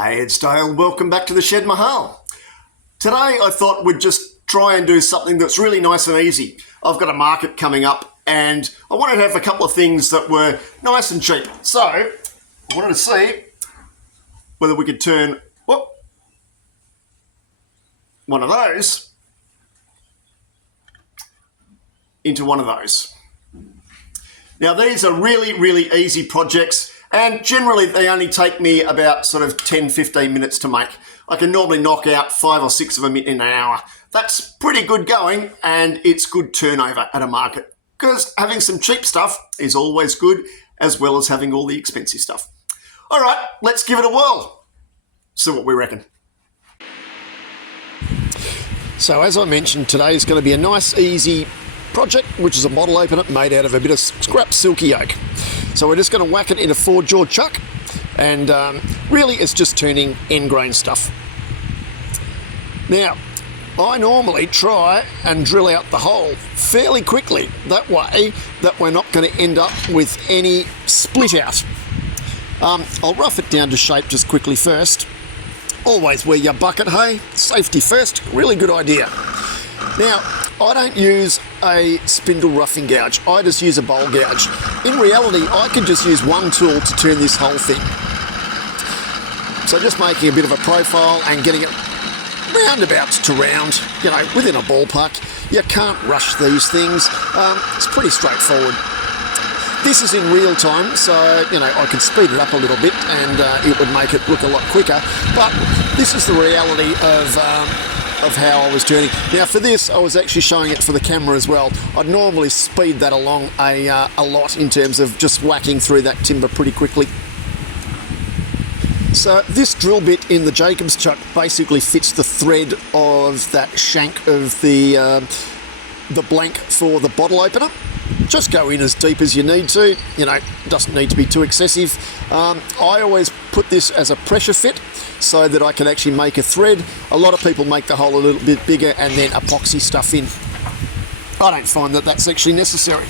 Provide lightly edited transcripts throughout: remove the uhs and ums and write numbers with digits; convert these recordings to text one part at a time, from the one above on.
Hey, it's Dale. Welcome back to the Shed Mahal. Today I thought we'd just try and do something that's really nice and easy. I've got a market coming up and I wanted to have a couple of things that were nice and cheap. So I wanted to see whether we could turn one of those into one of those. Now these are really easy projects, and generally they only take me about sort of 10-15 minutes to make. I can normally knock out 5 or 6 of them in an hour. That's pretty good going, and it's good turnover at a market, because having some cheap stuff is always good, as well as having all the expensive stuff. All right, let's give it a whirl. See what we reckon. So as I mentioned, today is going to be a nice easy project, which is a bottle opener made out of a bit of scrap silky oak. So we're just going to whack it in a 4-jaw chuck, and really it's just turning end grain stuff. Now, I normally try and drill out the hole fairly quickly, that way that we're not going to end up with any split out. I'll rough it down to shape just quickly first. Always wear your bucket, hey? Safety first, really good idea. Now, I don't use a spindle roughing gouge, I just use a bowl gouge. In reality, I could just use one tool to turn this whole thing. So just making a bit of a profile and getting it roundabouts to round, you know, within a ballpark. You can't rush these things, it's pretty straightforward. This is in real time, so, you know, I could speed it up a little bit and it would make it look a lot quicker, but this is the reality of how I was turning. Now for this, I was actually showing it for the camera as well. I'd normally speed that along a lot in terms of just whacking through that timber pretty quickly. So this drill bit in the Jacob's chuck basically fits the thread of that shank of the blank for the bottle opener. Just go in as deep as you need to, you know, doesn't need to be too excessive. I always put this as a pressure fit so that I can actually make a thread. A lot of people make the hole a little bit bigger and then epoxy stuff in. I don't find that that's actually necessary.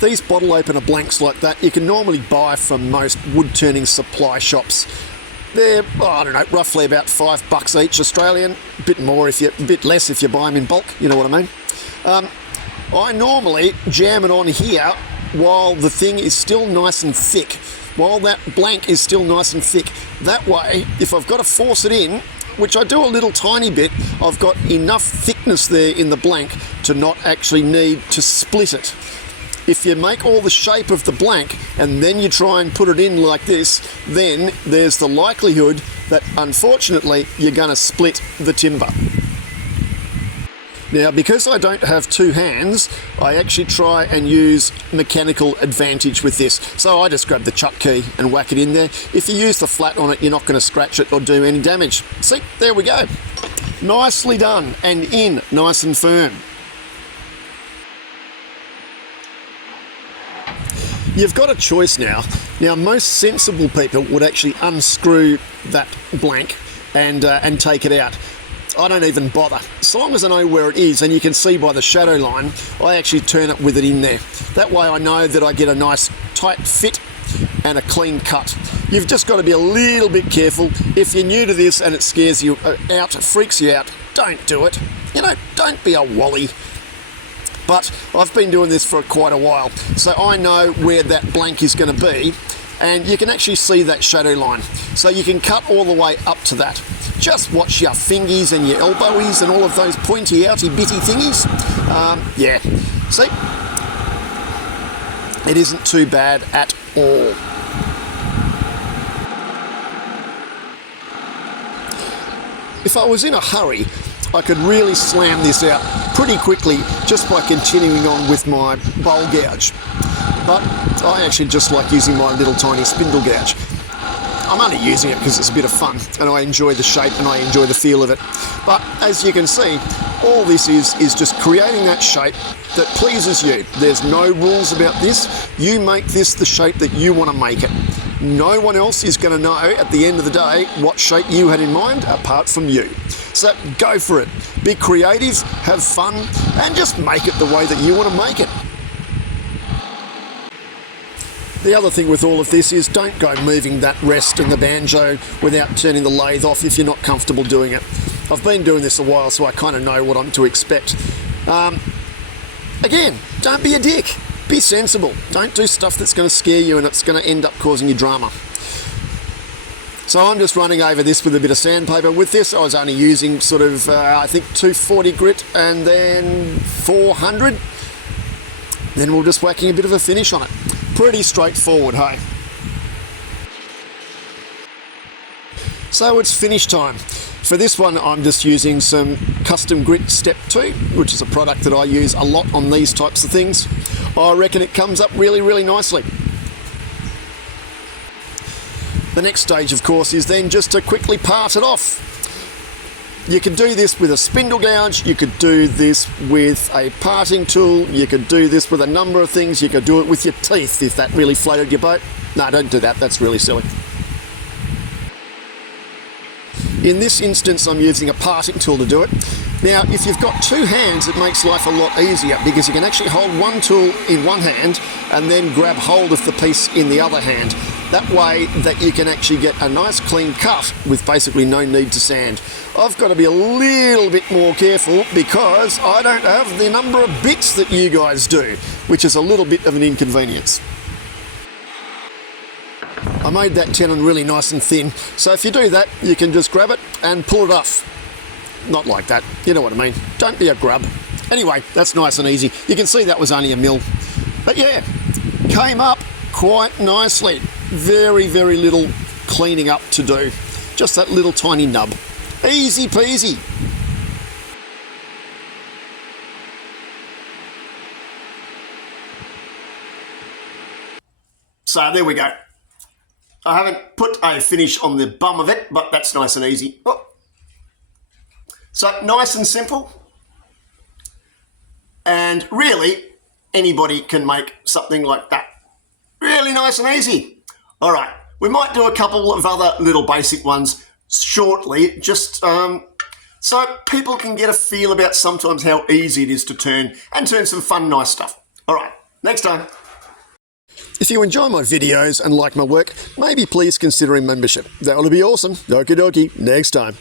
These bottle opener blanks like that you can normally buy from most wood turning supply shops. They're, I don't know, roughly about $5 each Australian, a bit less if you buy them in bulk, you know what I mean. I normally jam it on here while the thing is still nice and thick, while that blank is still nice and thick. That way, if I've got to force it in, which I do a little tiny bit, I've got enough thickness there in the blank to not actually need to split it. If you make all the shape of the blank and then you try and put it in like this, then there's the likelihood that unfortunately you're going to split the timber. Now, because I don't have 2 hands, I actually try and use mechanical advantage with this. So I just grab the chuck key and whack it in there. If you use the flat on it, you're not going to scratch it or do any damage. See, there we go. Nicely done and in nice and firm. You've got a choice now. Now, most sensible people would actually unscrew that blank and take it out. I don't even bother. As long as I know where it is, and you can see by the shadow line, I actually turn it with it in there. That way I know that I get a nice tight fit and a clean cut. You've just got to be a little bit careful. If you're new to this and it scares you out, freaks you out, don't do it. You know, don't be a wally. But I've been doing this for quite a while, so I know where that blank is going to be, and you can actually see that shadow line. So you can cut all the way up to that. Just watch your fingies and your elbowies and all of those pointy outy bitty thingies. Yeah, see? It isn't too bad at all. If I was in a hurry, I could really slam this out pretty quickly just by continuing on with my bowl gouge. But I actually just like using my little tiny spindle gouge. I'm only using it because it's a bit of fun and I enjoy the shape and I enjoy the feel of it. But as you can see, all this is just creating that shape that pleases you. There's no rules about this. You make this the shape that you want to make it. No one else is going to know at the end of the day what shape you had in mind apart from you. So go for it. Be creative, have fun, and just make it the way that you want to make it. The other thing with all of this is don't go moving that rest and the banjo without turning the lathe off if you're not comfortable doing it. I've been doing this a while, so I kind of know what I'm to expect. Again, don't be a dick. Be sensible. Don't do stuff that's going to scare you and it's going to end up causing you drama. So I'm just running over this with a bit of sandpaper. With this, I was only using sort of, I think 240 grit and then 400. Then we're just whacking a bit of a finish on it. Pretty straightforward, hey? So it's finish time. For this one, I'm just using some custom grit step 2, which is a product that I use a lot on these types of things. I reckon it comes up really, really nicely. The next stage, of course, is then just to quickly part it off. You could do this with a spindle gouge, you could do this with a parting tool, you could do this with a number of things, you could do it with your teeth if that really floated your boat. No, don't do that, that's really silly. In this instance, I'm using a parting tool to do it. Now, if you've got two hands, it makes life a lot easier because you can actually hold one tool in one hand and then grab hold of the piece in the other hand. That way that you can actually get a nice clean cut with basically no need to sand. I've got to be a little bit more careful because I don't have the number of bits that you guys do, which is a little bit of an inconvenience. I made that tenon really nice and thin, so if you do that, you can just grab it and pull it off. Not like that, you know what I mean. Don't be a grub. Anyway, that's nice and easy. You can see that was only a mil. But yeah, came up quite nicely. Very, very little cleaning up to do. Just that little tiny nub. Easy peasy. So there we go. I haven't put a finish on the bum of it, but that's nice and easy. Oh. So nice and simple. And really, anybody can make something like that. Really nice and easy. All right, we might do a couple of other little basic ones shortly, just so people can get a feel about sometimes how easy it is to turn and turn some fun, nice stuff. All right, next time. If you enjoy my videos and like my work, maybe please consider a membership. That would be awesome. Okie dokie, next time.